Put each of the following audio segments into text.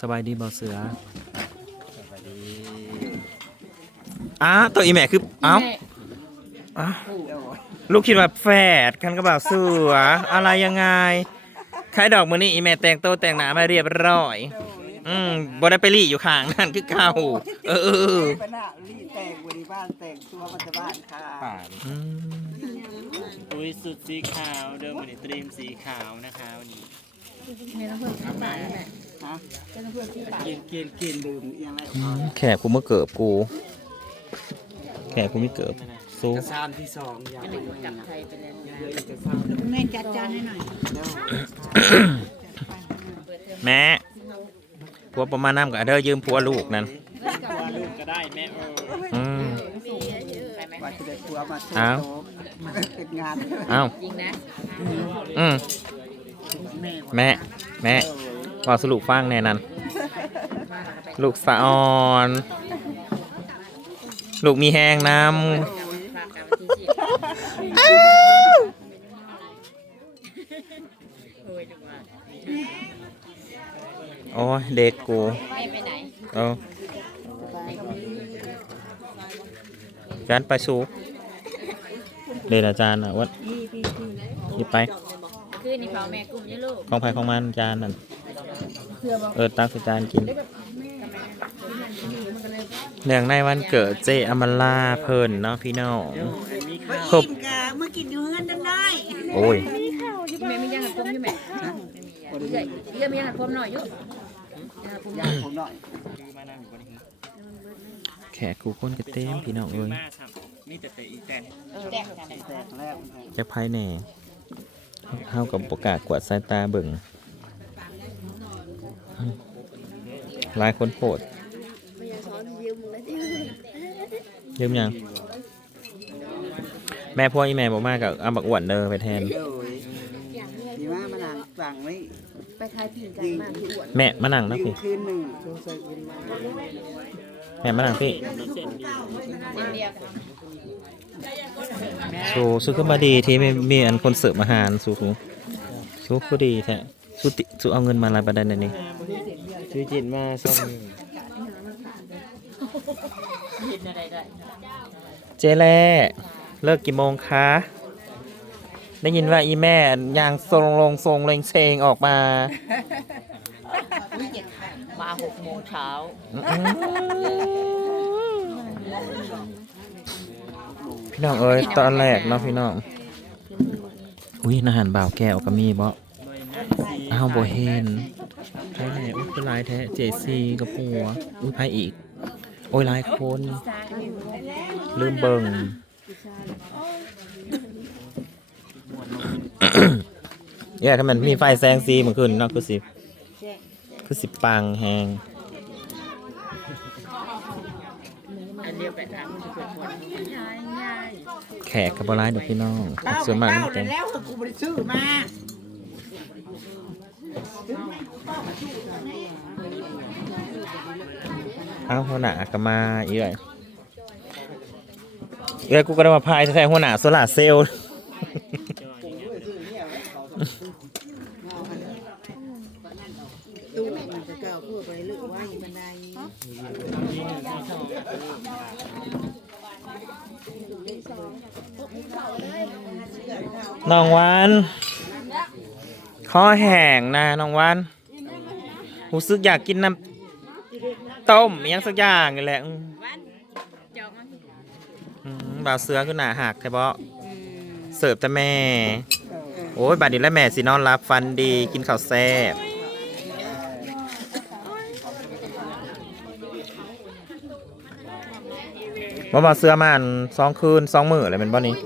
สบายดีบ่เสืออ้าตัวอีแม่คือเอ้าอ้าวลูกคิดว่าแฝดกันก็แบบเสืออะไรยังไงใครดอกมือนี่อีแม่แต่งโตวแต่งหนามาเรียบร้อย อืมบ่ได้ไปรีอยู่ข้างนั่นคือเก่าเออเออเออปะนะรีแต่งบริบ้านแต่งตัวมันจะบ้านค่ะอืมอุ้ยสุดสีขาวเดิมเหมือนตรีมสีขาวนะคะวันนี้ฮะกินกินกินดื่มอยังไงแขกกูมาเกิบกู แขกกูไม่เกิบสู้กระซานที่สองอย่างนี้จับไทยไปแล้วกระซานแม่จัดจานให้หน่อยแม่ ผัวประมาณน้ำกับเธอยืมผัวลูกนั่นว่าลูกก็ได้แม่เอออืมว่าจะได้ตัวมาสู้อ้าวโต๊ะเป็นงานเอ้าอืมแม่ แม่พอสรุปฟังแน่นั่นลูกสะออน ลูกมีแหงน้ำ อ้ยเด็กกูเออจานไปสูเดนอาจารย์อะวัดหยิบไปคือนี่เผาแม่กุ้มยี่ลูกของไผ่ของมันจานนั่นเออตักใส่จานกินเนื่องในวันเกิดเจอมลาเพิ่นเนาะพี่น้องครบกินกะเมื่อกินอยู่เงินดันได้โอ้ยแม่ไม่ย่างหัดพมอยู่แม่ใหญ่เยอะไม่ย่างหัดพมหน่อยอยู่อ ยากผมหน่อยคือมานั่งอยู่บนหิ้งแขกกูคนกระเต็มพี่น้องเอ้ยมาทำมีแต่แต่อีแต่แดกกันแตกแล้วจะไพ่แหน่เฮากับประกาศกวาดสายตาเบิ่งหลายคนโพดยืมยัง แม่พ่ออีแม่บอกมากกับอาบักอ้วนเด้อไปแทนโดยดีมากมานั่งสั่งไว้ ไปทายผิงกันมาพี่อ้วนแม่มานั่งนะยืพี่มคืนหนึ่งสงสัยกินมาแม่มานั่งพี่เส้นเดียวสูสูขึ้นมาดีที่ไม่มีอันคนเสิร์ฟอาหารสูสูสูก็ดีแท้สูติสูเอาเงินมาอะไรประเด็นอันนี้ชื่อจิตมาส่งเห็นอะไรได้เจแล่เลิกกี่โมงคะ ได้ยินว่าอีแม่ยางทรงลงทรงเลงเชงออกมามาหกโมงเช้าพี่น้องเอ้ยตอนแรกเนาะพี่น้องอุ้ยอาหารบ่าวแก้วก็มีบ่โดยนั่นสีอ้าวบ่เห็นใช่แน่อุ้ยคือหลายแท้เจซีกับปัวอุ้ยไผอีก โอ้ยหลายคนลืมเบิ่ง แย่ถ้ามันมีไฟแสงสีเมันขึ้นเนาะคือสิคือสิปังแฮงอันเดียวไปทางทุกคนง่ายง่ายแขกกับบร้ายดอกพี่น้องส่วนมากนี่แต่แล้วกูบริสุทธิ์มาเอาหัวหน้ากมาเอื้อยเอื้อยกูก็ได้มาพายแท้หัวหน้าโซล่าเซลล์ ตู้มันจะเก่าพูดไปลึกว่าอยู่บันได น้องวันคอแห้งนะน้องวันรู้สึกอยากกินน้ำต้มยังสักอย่างนี่แหละอืมจอกมาอืมบ่าวเสือคือหนาหักแท้บ่เสิร์ฟแต่แม่ โอ้ยบัดนี้แล้วแม่สินอนรับฟันดีกินข้าวแซ่บบ่บ่าวเสือมาอันสองคืนสองมื้ออะไรเป็นบ่นี้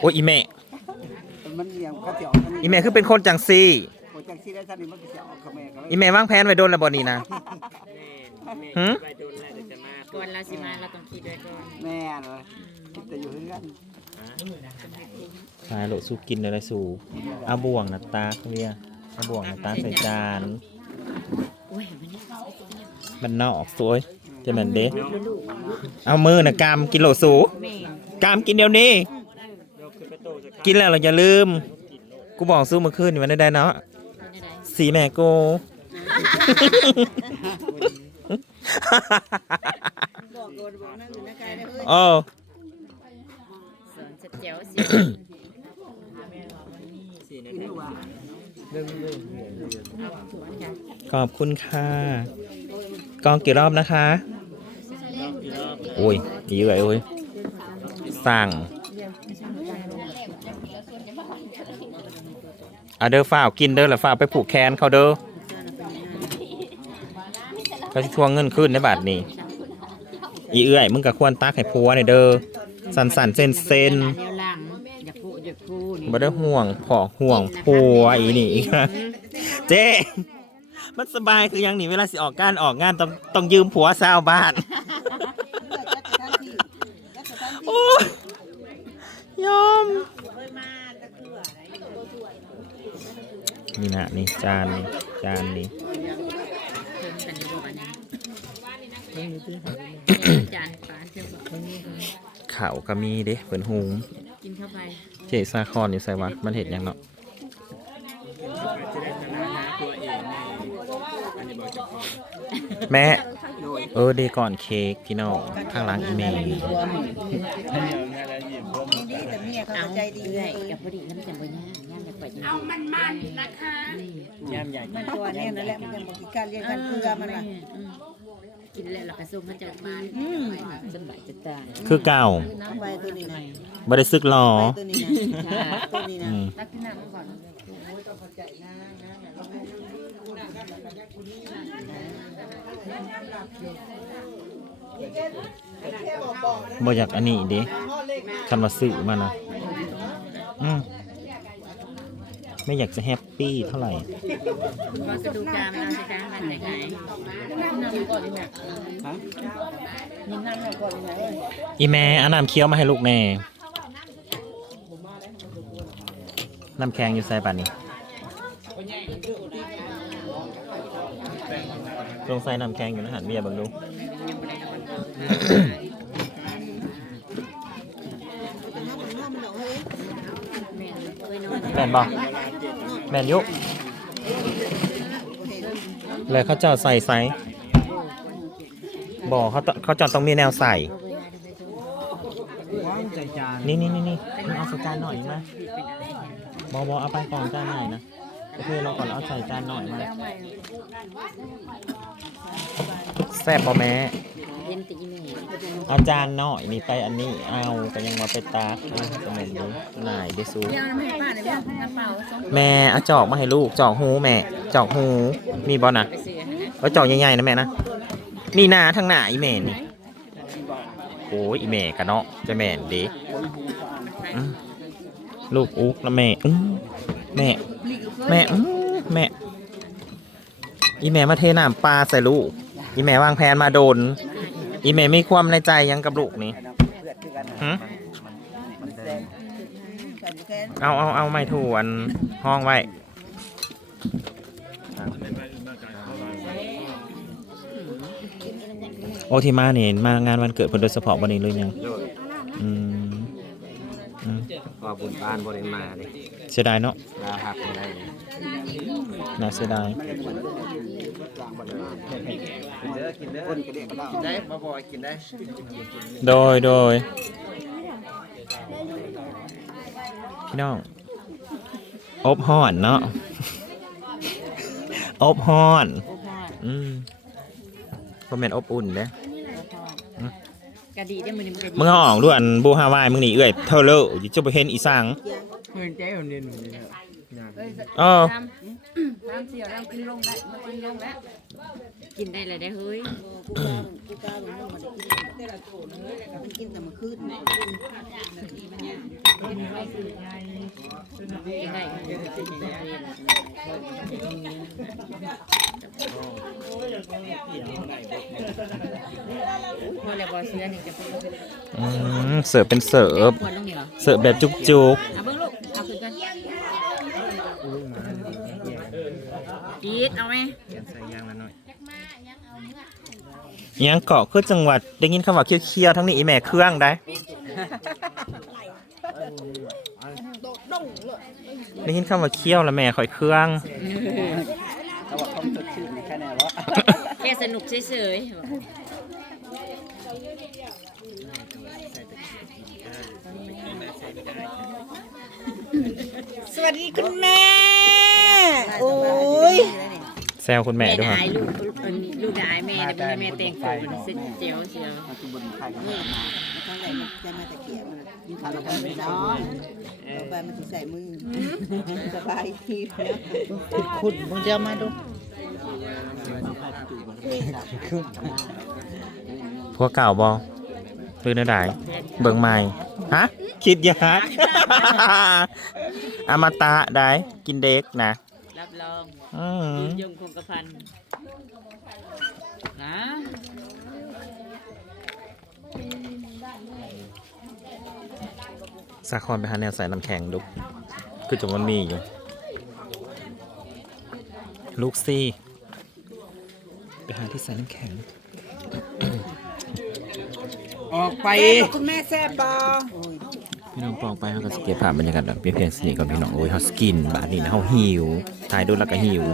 โอ้ยอีแม่ มันเลี้ยงเขาจะออกทางอีนี้แม่คือเป็นคนจังซี่ โอ้จังซี่ได้ท่านนี้มันก็จะออกกับแม่เขาอีแม่วางแผนไว้โดนแล้วบ่นี้นะ หืมไปโดนแล้วเดี๋ยวจะมาก่อนเราสิมาเราต้องคิดด้วยก่อนแม่เลยคิดแต่อยู่เพื่อนชายโหลสู้กินอะไรสู้เอาบ่วงนะตาเขาเรียกเอาบ่วงนะตาใส่จานโอ้ยมันนี่มันนอกสวยจะเหมือนเด้เอามือนะกามกินโหลสูแม่กามกินเดี๋ยวนี้ กินแล้วเราอย่าลืม กูบอกสู้เมื่อคืนนี่มันได้ได้เนาะเป็นยังไงสีแม่โกบอกโดนบอกนั่งอยู่ในกายได้เฮ้ยโอ้สอนเสร็จแจ๋วสิขอบคุณค่ะ กองกี่รอบนะคะ โอ้ยอีเอ้ยโอ้ยสั่ง อะเด้อฝ้าวกินเด้อแล้วฝ้าวไปผูกแขนเขาเด้อเขาสิทวงเงินขึ้นในบาทนี้ อีเอื้อยมึงก็ควรตักให้ผัวเนี่ยเด้อสันสันๆเส้นเส้นแนวหลังอย่าพูดอย่าพูดนี่ๆบ่ได้ห่วงพอห่วงผัวอีนี่อีกนะเจ๊มันสบายคือยังนี่เวลาสิออกงานออกงานต้องต้องยืมผัวสาวบ้านโอ้ยยอม นี่นะนี่จานนี่จานนี่เพิ่มกันอยู่บ่อันนี้จานปลาเชื่อบอกข่าวก็มีเด้เปิ่นหุงกินเข้าไปเจซาคอนอยู่ใส่วะมันเห็ดหยังเนาะจะได้ชนะหาตัวเองในอันนี้บอกเจะของแม่เออเดก่อนเค้กพี่น้องข้างหลังอีเมลถ้าเดี๋ยวงานอะไรหยิบร่มดีแต่เมียเขาใจดีเรื่เลอยยกับพอดีน้ำจันบ่ย่างย่า งแบบปล่อยเอามันมันนะคะนี่ย่ามใหญ่มันตัวเนี้นั่นแหละมันจะบอกการเรียนกันเพื่อมันอะอืมกินแล้วเราก็ส่งมันจะมาอืมสบายจะตายคือเก่าน้ำใบตัวนี้นะบ่ได้ซึกหรอ ใบตัวนี้นะตัวนี้นะอืม รักที่น้ำก่อนบ่อยากอันนี้เด้คันว่าซื้อมานะอืม ไม่อยากจะแฮปปี้เท่าไหร่พอกระดูกกรามเราจะได้มันไหนไหนน้ำก่อนเลยแม่มีน้ำหน่อยก่อนเลยนะอีแม่เอาน้ำเคี้ยวมาให้ลูกแน่น้ำแข็งอยู่ใส่ป่านนี้ลงใส่น้ำแข็งอยู่นะหันเมียเบังดูเคยนอนแม่นบ่ แมนยุเลยเขาเจ้าใส่ไซส์บอกเขาต้องเขาเจอต้องมีแนวใส่ว่นี่นี่นี่นี่เอาใส่จานหน่อยมาบอบอเอาไปก่อนจานหน่อยนะโอเคเราก่อนเอาใส่จานหน่อยมาแซ่บบอแม่ นตีแม่เอาจานหน่อยนี่ไปอันนี้เอาก็ยังมาไปตากเออจะเหม็นดูนายได้สู้ยังไม่ให้ป้าเลยเนี่ยกระเป๋าสองแม่เอาจอกมาให้ลูกจอกหูแม่จอกหูมีบอนะไปเสียนะเอาจอกใหญ่ๆนะแม่นะนี่หนาทั้งหน้าอีแม่นี่โอ้ยอีแม่กันเนาะจะแม่นเด็กลูกอุ๊กแล้วแม่แม่แม่แม่อีแม่มาเทน้ำปลาใส่ลูกอีแม่วางแผนมาโดน อีแม่มีความในใจหยังกับลูกนี่หึกันแค่เอาเอาเอาไม่ถูอันห้องไว้โอที่มาเนี่ยมางานวันเกิดเพิ่นโดยเฉพาะวันนี้เลยยังอืมอืมพอบุญบ้านบริมาเลยเสียดายเนาะลาหักอะไรน่าเสียดาย คนกระเดียกกินได้มาบ่อยกินได้โดยโดยพี่น้องอบห่อนเนาะอบห่อนโอ้พ่ออืมบ่แม่นอบอุ่นเด้กะดีได้มือนี้มันกะดีมึงเอาออกด้วยอันบูฮาวายมึงนี่เอ้ยเทอเลอร์อยู่จะไปเห็นอีสังเพื่อนแก้วเนี่ยหนูนี่นะเออน้ำน้ำเสียน้ำกินลงได้มากินลงแล้ว กินได้เลยได้เฮ้ยกูกากูกาหลงมันมันกินแต่มันขึ้นกินได้กินได้พอแล้วบอเชื้อนี่จะเป็นอืมเสิร์ฟเป็นเสิร์ฟควรต้องเหรอเสิร์ฟแบบจุกจุกเอาเบิ่งลูกเอาคืนกันกีดเอาไหม ใส่ยางมาหน่อย ยังเกาะคือจังหวัดได้ยินคำว่าเคี้ยวๆทั้งนี้อีแม่เครื่องได้ได้ยินคำว่าเคี้ยวแล้วแม่ข่อยเครื่องเขาบอกเขาสดชื่นแค่ไหนวะแค่สนุกเฉยสวัสดีคุณแม่ โอ้ยแซวคุณๆแม่แม่ด้วยนครับายลูกลูกนายแม่เนี่ยเป็นแม่แต่งตัวมันเส้นเจียวเชียวมาคือบนไข่กันมาทางไหนมันจะมาตะเกียบมันยิงขาลงไปไม่น้องลงไปมันจะใส่มือสบายทีนะขุดมึงจะมาดูพวกเก่าบอหรือเนื้อใดเบิ่งใหม่ฮะคิดยาก อมตะได้กินเด็กนะ รับรองอืมยืนยงคงกระพันนะสาครไปหาแนวใส่น้ำแข็งลูกคือจงมันมีอยู่ลูกซี่ไปหาที่ใส่น้ำแข็ง ออกไป คุณแม่แซ่บบอพี่น้องปองไปเขาก็สเก็ตภาพบรรยากาศแบบเพียงๆสนิทก่อนพี่น้องโอ้ยเขาสกินบาดนี้นะเขาหิว ถ่ายดูแล้วก็หิว